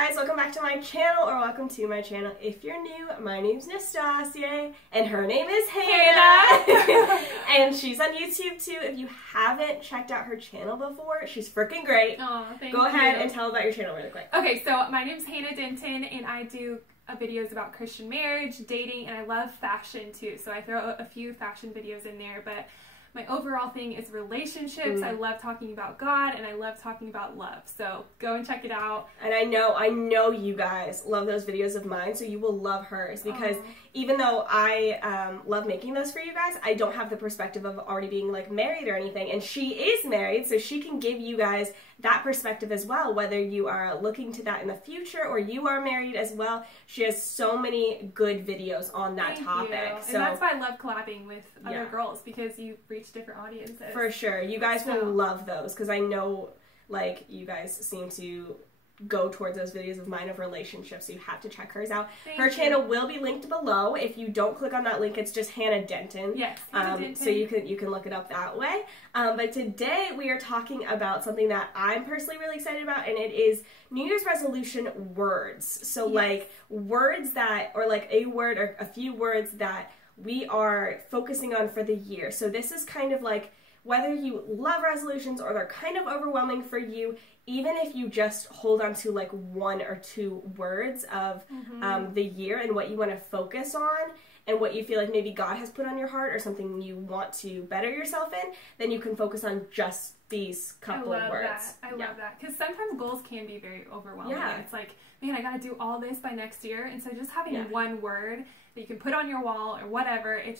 Guys, welcome back to my channel, or welcome to my channel. If you're new, my name's Nastasia, and her name is Hannah, and she's on YouTube too. If you haven't checked out her channel before, she's freaking great. Oh, thank you. Go ahead and you. tell about your channel really quick. Okay, so my name's Hannah Denton, and I do videos about Christian marriage, dating, and I love fashion too. So I throw a few fashion videos in there, but my overall thing is relationships. I love talking about God, and I love talking about love. So go and check it out. And I know you guys love those videos of mine, so you will love hers, because even though I love making those for you guys, I don't have the perspective of already being like married or anything, and she is married, so she can give you guys that perspective as well, whether you are looking to that in the future or you are married as well. She has so many good videos on that topic. So, and that's why I love collabing with other girls, because you reach different audiences. For sure. You guys will love those, because I know like you guys seem to go towards those videos of mine of relationships, so you have to check hers out. Her channel will be linked below. If you don't click on that link, it's just Hannah Denton. Yes, Hannah Denton. So you can look it up that way. But today we are talking about something that I'm personally really excited about, and it is New Year's resolution words. So like words that, or like a word or a few words that we are focusing on for the year. So this is kind of like, whether you love resolutions or they're kind of overwhelming for you, even if you just hold on to like one or two words of the year and what you want to focus on and what you feel like maybe God has put on your heart or something you want to better yourself in, then you can focus on just these couple of words. I love that. Because sometimes goals can be very overwhelming. And it's like, man, I got to do all this by next year. And so just having one word that you can put on your wall or whatever, it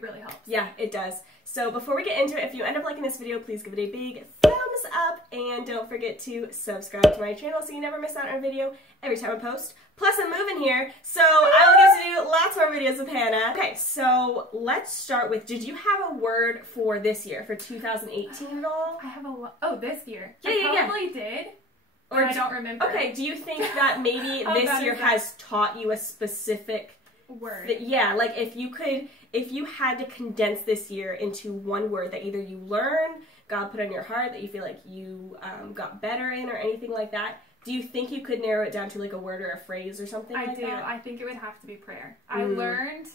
really helps. Yeah, it does. So before we get into it, if you end up liking this video, please give it a big thumbs up, and don't forget to subscribe to my channel so you never miss out on a video every time I post. Plus, I'm moving here, so I will get to do lots more videos with Hannah. Okay, so let's start with, did you have a word for this year, for 2018 at all? I have this year. Yeah, I probably did. Or I don't remember. Okay, do you think that maybe this year has taught you a specific word? Like if you had to condense this year into one word that either you learned, God put on your heart, that you feel like you got better in, or anything like that, do you think you could narrow it down to like a word or a phrase or something like that? I do. I think it would have to be prayer. I learned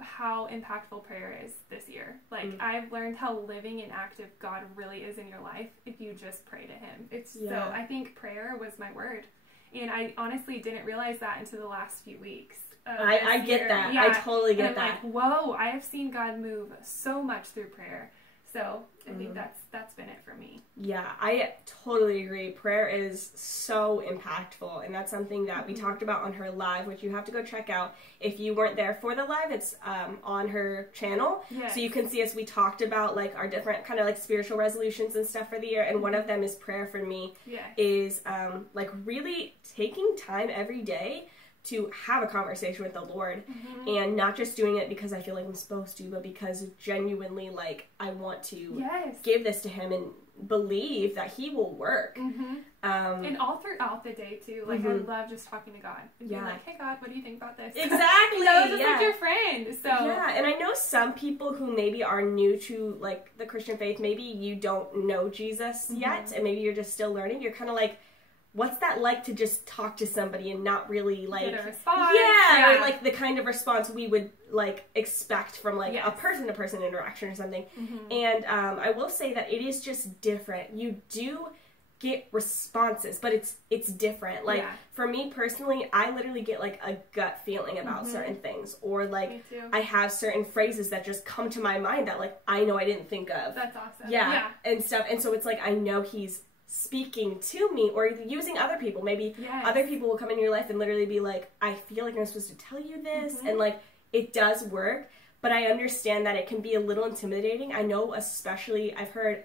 how impactful prayer is this year. Like, I've learned how living and active God really is in your life if you just pray to Him. So I think prayer was my word. And I honestly didn't realize that until the last few weeks. I get that. I totally get that. Like, whoa, I have seen God move so much through prayer. So I think that's been it for me. Yeah, I totally agree. Prayer is so impactful, and that's something that we talked about on her live, which you have to go check out. If you weren't there for the live, it's on her channel. So you can see us. We talked about like our different kind of like spiritual resolutions and stuff for the year, and one of them is prayer for me. Is like really taking time every day to have a conversation with the Lord, and not just doing it because I feel like I'm supposed to, but because genuinely, like, I want to give this to Him and believe that He will work. And all throughout the day too. Like, I love just talking to God and being like, hey God, what do you think about this? Exactly. Just like your friend. So and I know some people who maybe are new to like the Christian faith, maybe you don't know Jesus yet, and maybe you're just still learning. You're kind of like, what's that like to just talk to somebody and not really like get a response? Or like the kind of response we would like expect from like a person-to-person interaction or something. And I will say that it is just different. You do get responses, but it's different. Like for me personally, I literally get like a gut feeling about certain things, or like I have certain phrases that just come to my mind that like I know I didn't think of. That's awesome. And stuff. And so it's like I know He's speaking to me, or using other people. Maybe other people will come in your life and literally be like, I feel like I'm supposed to tell you this, and like it does work, but I understand that it can be a little intimidating. I know, especially I've heard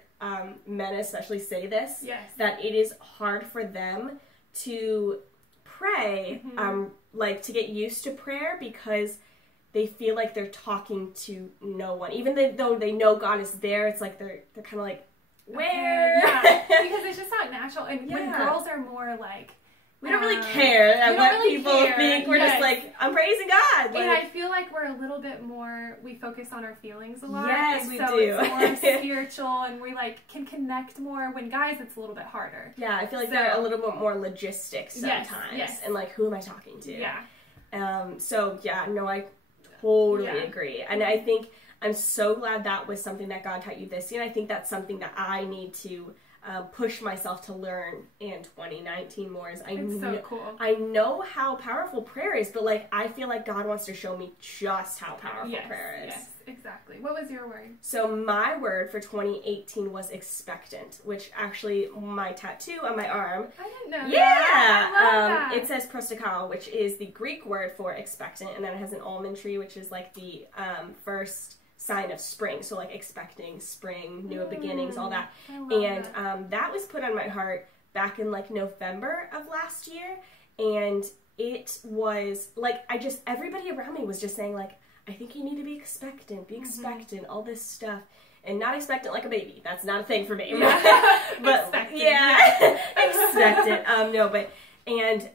men especially say this, that it is hard for them to pray, like to get used to prayer, because they feel like they're talking to no one, even though they know God is there. It's like they're kind of like, where? Because it's just not natural. And when girls are more like we don't really care what people think. We're just like, I'm praising God. And I feel like we're a little bit more, we focus on our feelings a lot. Yes, we do. It's more spiritual, and we like can connect more. When guys, it's a little bit harder. Yeah, I feel like they're a little bit more logistics sometimes. Yes. And like, who am I talking to? Yeah. So yeah, no, I totally agree. And I think I'm so glad that was something that God taught you this year. I think that's something that I need to push myself to learn in 2019 more. It's so cool. I know how powerful prayer is, but like I feel like God wants to show me just how powerful prayer is. Yes, exactly. What was your word? So my word for 2018 was expectant, which actually my tattoo on my arm. I didn't know that. I love that. It says prostakao, which is the Greek word for expectant, and then it has an almond tree, which is like the first sign of spring, so like expecting spring, new beginnings, all that. That was put on my heart back in like November of last year, and it was like everybody around me was just saying like, I think you need to be expectant, all this stuff. And not expectant like a baby. That's not a thing for me. But expectant. And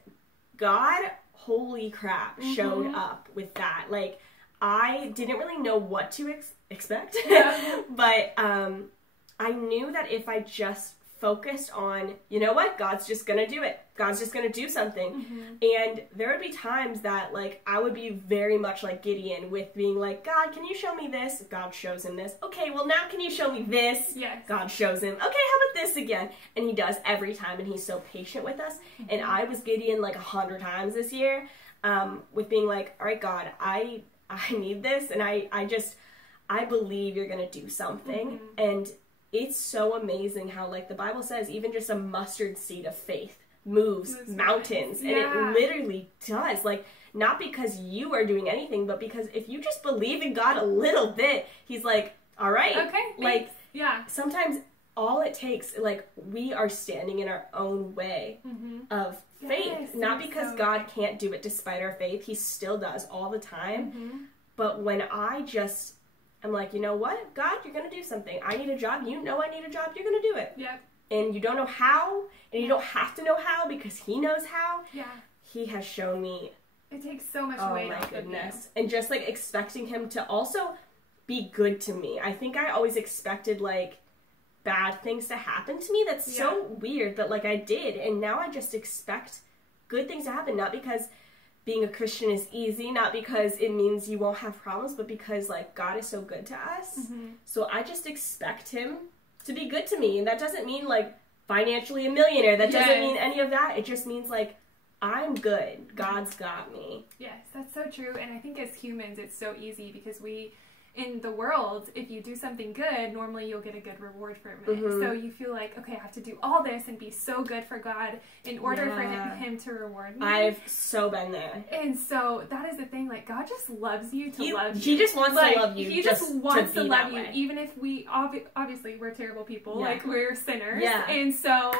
God, holy crap, showed up with that. Like, I didn't really know what to expect, but I knew that if I just focused on, you know what, God's just gonna do it. God's just gonna do something. And there would be times that, like, I would be very much like Gideon with being like, God, can you show me this? God shows him this. Okay, well, now can you show me this? Yes. God shows him. Okay, how about this again? And he does every time, and he's so patient with us. And I was Gideon like 100 times this year with being like, all right, God, I need this, and I believe you're going to do something. And it's so amazing how, like, the Bible says, even just a mustard seed of faith moves mountains. And it literally does. Like, not because you are doing anything, but because if you just believe in God a little bit, he's like, all right. Okay, like, sometimes all it takes, like, we are standing in our own way of faith. Not because God can't do it despite our faith. He still does all the time. But when I'm like, you know what? God, you're going to do something. I need a job. You know I need a job. You're going to do it. Yep. And you don't know how, and you don't have to know how because he knows how. Yeah. He has shown me. It takes so much weight off of you. And just, like, expecting him to also be good to me. I think I always expected, like, bad things to happen to me. That's so weird, but, like, I did. And now I just expect good things to happen, not because being a Christian is easy, not because it means you won't have problems, but because, like, God is so good to us. So I just expect him to be good to me. And that doesn't mean, like, financially a millionaire. That doesn't mean any of that. It just means, like, I'm good. God's got me. Yes, that's so true. And I think as humans, it's so easy because in the world, if you do something good, normally you'll get a good reward for it. So you feel like, okay, I have to do all this and be so good for God in order for him to reward me. I've so been there. And so that is the thing, like, God just loves you to love you. He just wants to love you. He just wants to love you, even if we, obviously, we're terrible people. Like, we're sinners. And so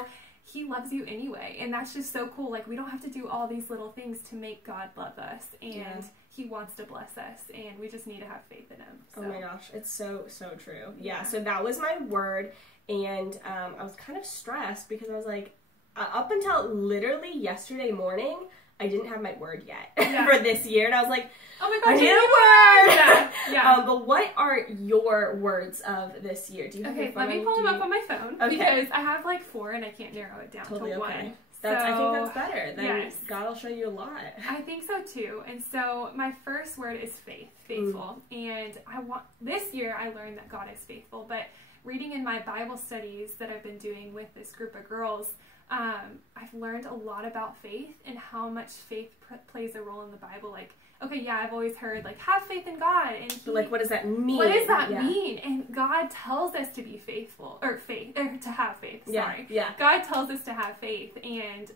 he loves you anyway. And that's just so cool. Like, we don't have to do all these little things to make God love us. And he wants to bless us, and we just need to have faith in him. So. Oh my gosh, it's so, so true. Yeah, so that was my word, and I was kind of stressed because I was like, up until literally yesterday morning, I didn't have my word yet for this year, and I was like, oh my gosh, I need a word! But what are your words of this year? Do you have let me pull them up on my phone, because I have like 4, and I can't narrow it down to one. I think that's better. Then God will show you a lot. I think so too. And so my first word is faith, faithful. And this year I learned that God is faithful. But reading in my Bible studies that I've been doing with this group of girls, I've learned a lot about faith and how much faith plays a role in the Bible. Like, okay, I've always heard, like, have faith in God. And like, what does that mean? What does that mean? And God tells us to be faithful, or to have faith, sorry. God tells us to have faith, and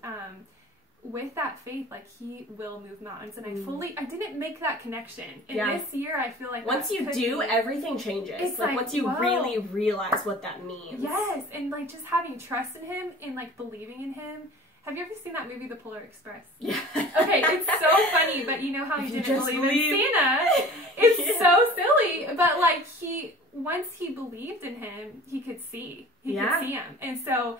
with that faith, like, he will move mountains. And I didn't make that connection. And this year, I feel like once you do, everything changes. It's like once you really realize what that means. Yes, and, like, just having trust in him and, like, believing in him. Have you ever seen that movie, The Polar Express? Yeah. Okay, it's so funny, but you know how he didn't believe in Santa? It's so silly. But, like, once he believed in him, he could see. He could see him. And so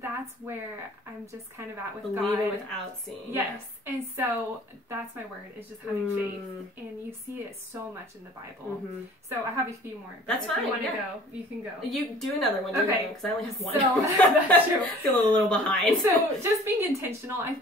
that's where I'm just kind of at with Believing God. without seeing. Yes. And so that's my word, is just having faith. And you see it so much in the Bible. So I have a few more. That's fine. If you want to go, you can go. You do another one. Okay. Because I only have one. So that's true. Feel a little behind. So just being intentional. I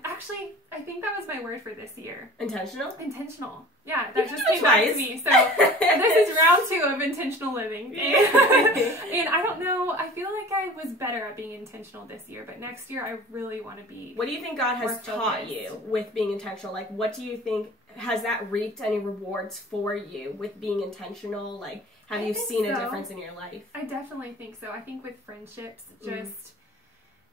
think that was my word for this year. Intentional? Intentional. Yeah, that just came back to me. So this is round 2 of intentional living. And I don't know, I feel like I was better at being intentional this year, but next year I really want to be. What do you think God has taught you with being intentional? Like, what do you think, has that reaped any rewards for you with being intentional? Like, have you seen a difference in your life? I definitely think so. I think with friendships, just,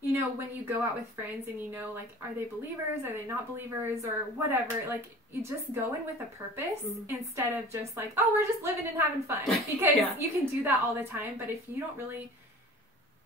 you know, when you go out with friends and you know, like, are they believers? Are they not believers? Or whatever. Like, you just go in with a purpose instead of just like, oh, we're just living and having fun. Because you can do that all the time. But if you don't really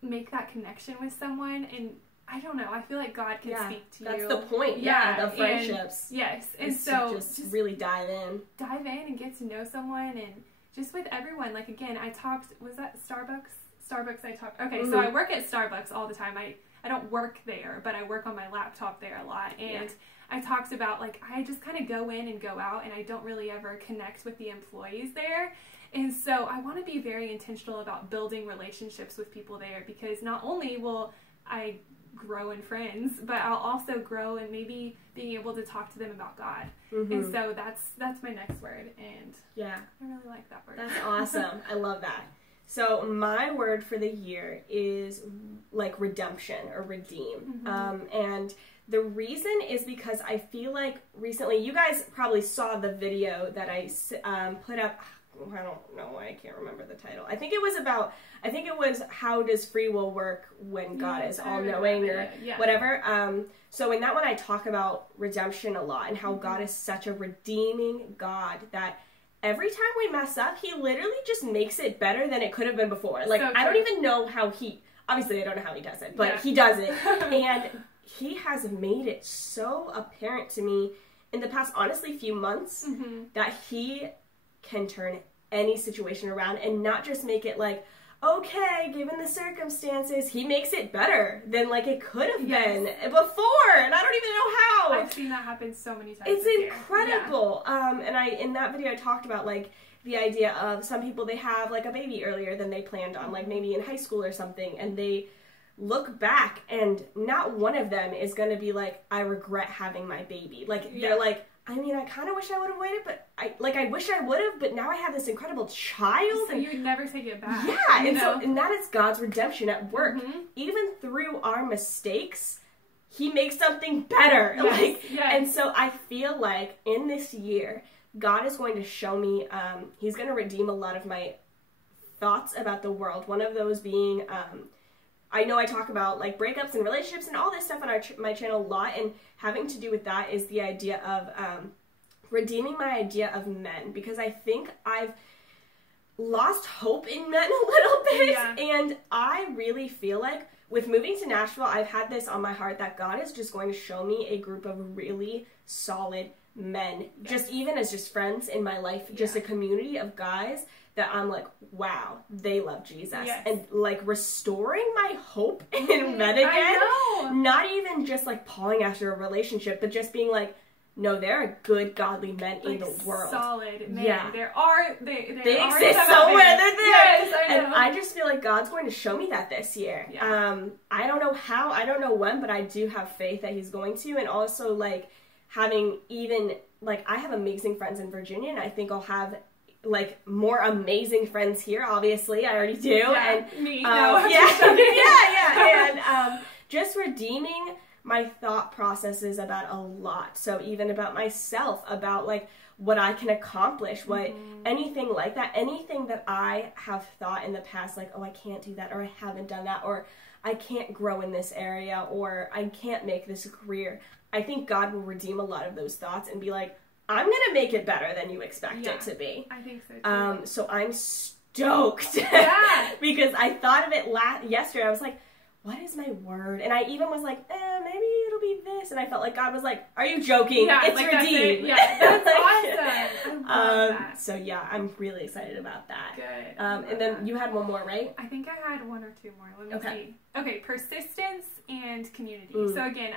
make that connection with someone, and I don't know, I feel like God can speak to you. That's the point. The friendships. And so just really dive in. Dive in and get to know someone, and just with everyone. Like, again, I talked, was that Starbucks I talked. Okay, so I work at Starbucks all the time. I don't work there, but I work on my laptop there a lot. And I talked about, like, I just kind of go in and go out, and I don't really ever connect with the employees there. And so I want to be very intentional about building relationships with people there, because not only will I grow in friends, but I'll also grow in maybe being able to talk to them about God. And so that's my next word. And I really like that word. That's awesome. I love that. So my word for the year is like redemption or redeem. And the reason is because I feel like recently, you guys probably saw the video that I put up. I don't know why I can't remember the title. I think it was how does free will work when God is all-knowing or whatever. So in that one I talk about redemption a lot, and how God is such a redeeming God that every time we mess up, he literally just makes it better than it could have been before. Like, I don't even know how obviously I don't know how he does it, but he does it. And he has made it so apparent to me in the past, honestly, few months, that he can turn any situation around, and not just make it like, okay, given the circumstances, he makes it better than like it could have been before, and I don't even know how. I've seen that happen so many times. It's incredible. And in that video I talked about like the idea of some people, they have like a baby earlier than they planned on, like maybe in high school or something, and they look back and not one of them is going to be like, I regret having my baby. Like they're like, I mean, I kind of wish I would have waited, but I wish I would have, but now I have this incredible child. So you would never take it back. Yeah, and that is God's redemption at work. Even through our mistakes, he makes something better. And so I feel like in this year, God is going to show me, he's going to redeem a lot of my thoughts about the world. One of those being, I know I talk about like breakups and relationships and all this stuff on my channel a lot, and having to do with that is the idea of redeeming my idea of men, because I think I've lost hope in men a little bit, and I really feel like with moving to Nashville, I've had this on my heart that God is just going to show me a group of really solid men, just even as just friends in my life, just a community of guys that I'm like, wow, they love Jesus. And like restoring my hope in men again. I know. Not even just like pawing after a relationship, but just being like, no, there are good, godly men in the world. Solid men. Yeah. They exist somewhere. They're there. Yes, I know. And I just feel like God's going to show me that this year. I don't know how, I don't know when, but I do have faith that he's going to. And also like having even, like I have amazing friends in Virginia, and I think I'll have like more amazing friends here. Obviously, I already do. And me. And just redeeming my thought processes about a lot. So even about myself, about like what I can accomplish, what anything like that, anything that I have thought in the past, like, oh, I can't do that, or I haven't done that, or I can't grow in this area, or I can't make this a career. I think God will redeem a lot of those thoughts and be like, I'm going to make it better than you expect it to be. I think so too. So I'm stoked because I thought of it yesterday. I was like, what is my word? And I even was like, maybe it'll be this. And I felt like God was like, are you joking? Yeah, it's like, redeemed. Yeah, that's awesome. I love that. So yeah, I'm really excited about that. Good. And then you had one more, right? I think I had one or two more. Let me see. Okay, persistence and community. So again,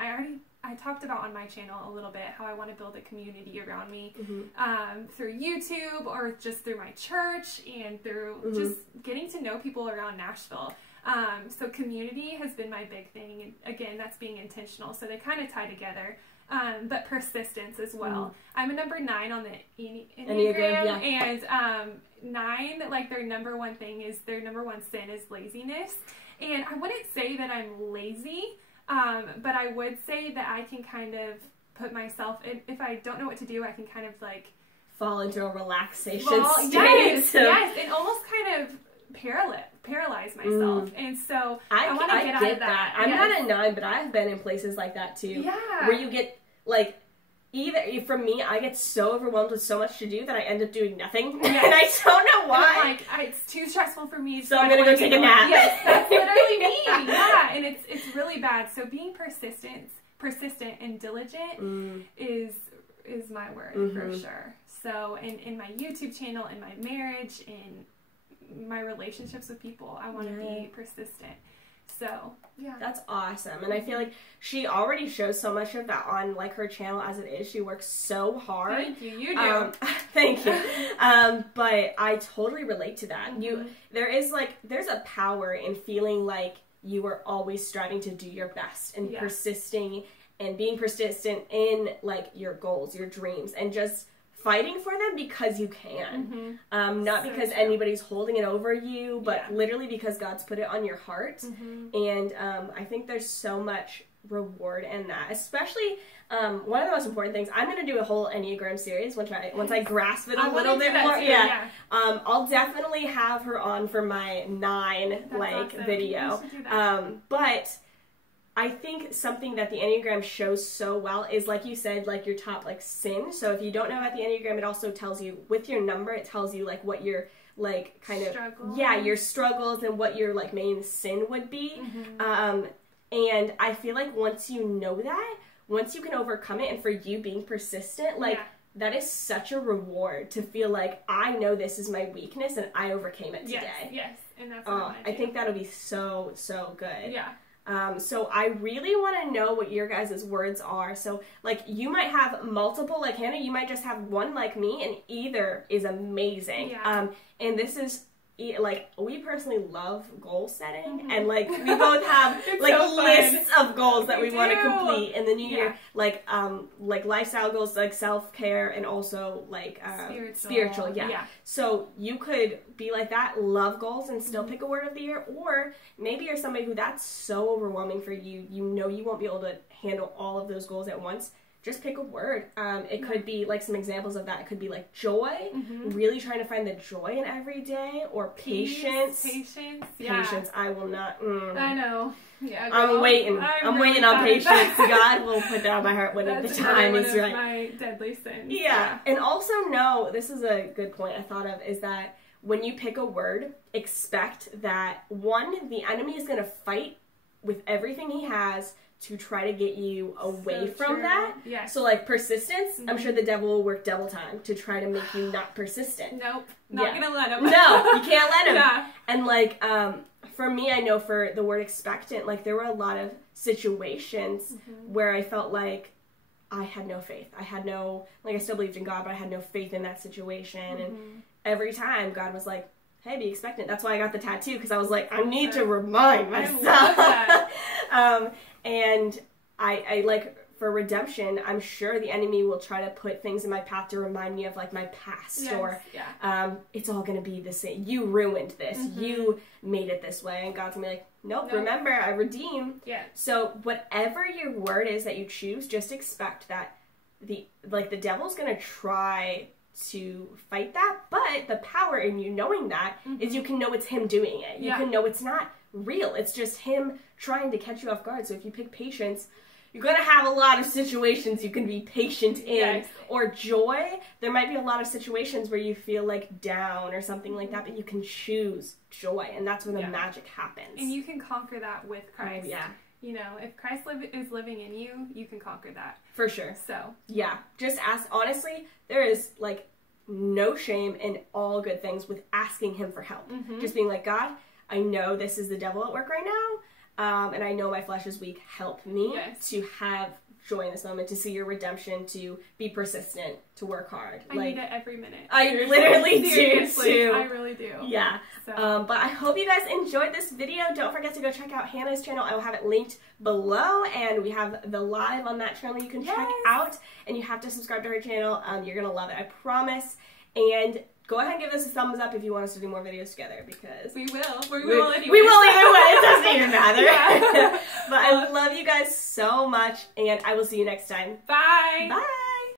I talked about on my channel a little bit how I want to build a community around me through YouTube or just through my church and through just getting to know people around Nashville. So community has been my big thing. And again, that's being intentional. So they kind of tie together. But persistence as well. I'm a number 9 on the Enneagram, and 9, like their number one sin is laziness. And I wouldn't say that I'm lazy, but I would say that I can kind of put myself in, if I don't know what to do, I can kind of like fall into a relaxation state. Yes, and almost kind of paralyze myself. And so I want to get out of that. I'm not a 9, but I've been in places like that too. Yeah. Where you get like, either for me, I get so overwhelmed with so much to do that I end up doing nothing. And I don't know why. And I'm like, it's too stressful for me. So I'm gonna go take a nap. Yes, that's literally me. Yeah, and it's really bad. So being persistent and diligent is my word for sure. So in my YouTube channel, in my marriage, in my relationships with people, I want to be persistent. So, yeah. That's awesome. And I feel like she already shows so much of that on, like, her channel as it is. She works so hard. Thank you. You do. Thank you. But I totally relate to that. There's a power in feeling like you are always striving to do your best and persisting and being persistent in, like, your goals, your dreams, and just fighting for them because you can. Not so because anybody's holding it over you, but literally because God's put it on your heart. And I think there's so much reward in that. Especially, one of the most important things, I'm going to do a whole Enneagram series once I grasp it a little bit more. I'll definitely have her on for my 9 awesome. Video. But I think something that the Enneagram shows so well is, like you said, like your top, like, sin. So if you don't know about the Enneagram, it also tells you, with your number, it tells you, like, what your, like, kind of, your struggles and what your, like, main sin would be. And I feel like once you know that, once you can overcome it, and for you being persistent, like, that is such a reward to feel like, I know this is my weakness and I overcame it today. Yes, and that's what I think that'll be so, so good. Yeah. So I really want to know what your guys' words are. So, like, you might have multiple, like Hannah, you might just have one like me, and either is amazing. And this is, like, we personally love goal setting, and, like, we both have, like, so lists of goals that we want to complete in the new year. Like lifestyle goals, like self-care, and also, like, spiritual. So you could be like that, love goals, and still pick a word of the year, or maybe you're somebody who that's so overwhelming for you, you know you won't be able to handle all of those goals at once. Just pick a word. It could be, like, some examples of that. It could be, like, joy, really trying to find the joy in every day, or patience. Patience. I will not. I know. Yeah, I'm waiting. I'm waiting on patience. God will put that on my heart when the time is right. That's my deadly sins. Yeah. And also know, this is a good point I thought of, is that when you pick a word, expect that, one, the enemy is going to fight with everything he has to try to get you away from that. So, like, persistence, I'm sure the devil will work double time to try to make you not persistent. Nope. Not gonna let him. No, you can't let him. And, like, for me, I know for the word expectant, like, there were a lot of situations where I felt like I had no faith. I had no, like, I still believed in God, but I had no faith in that situation. And every time God was like, hey, be expectant. That's why I got the tattoo, because I was like, I need to remind myself. I love that. And I like, for redemption, I'm sure the enemy will try to put things in my path to remind me of, like, my past, or it's all going to be the same. You ruined this. You made it this way. And God's going to be like, nope, remember, I redeem. So whatever your word is that you choose, just expect that the devil's going to try to fight that, but the power in you knowing that is you can know it's him doing it. You can know it's not real. It's just him trying to catch you off guard. So if you pick patience, you're going to have a lot of situations you can be patient in. Or joy, there might be a lot of situations where you feel, like, down or something like that, but you can choose joy, and that's when the magic happens. And you can conquer that with Christ. you know, if Christ is living in you, you can conquer that. For sure. So. Yeah. Just ask. Honestly, there is, like, no shame in all good things with asking him for help. Just being like, God, I know this is the devil at work right now, and I know my flesh is weak. Help me to have joy in this moment, to see your redemption, to be persistent, to work hard. I need it every minute. I literally do too. I really do. Yeah. So. But I hope you guys enjoyed this video. Don't forget to go check out Hannah's channel. I will have it linked below, and we have the live on that channel you can check out, and you have to subscribe to her channel. You're gonna love it, I promise. And go ahead and give us a thumbs up if you want us to do more videos together, because we will. We will anyway. We will either way. It doesn't even matter. But I love you guys so much, and I will see you next time. Bye. Bye.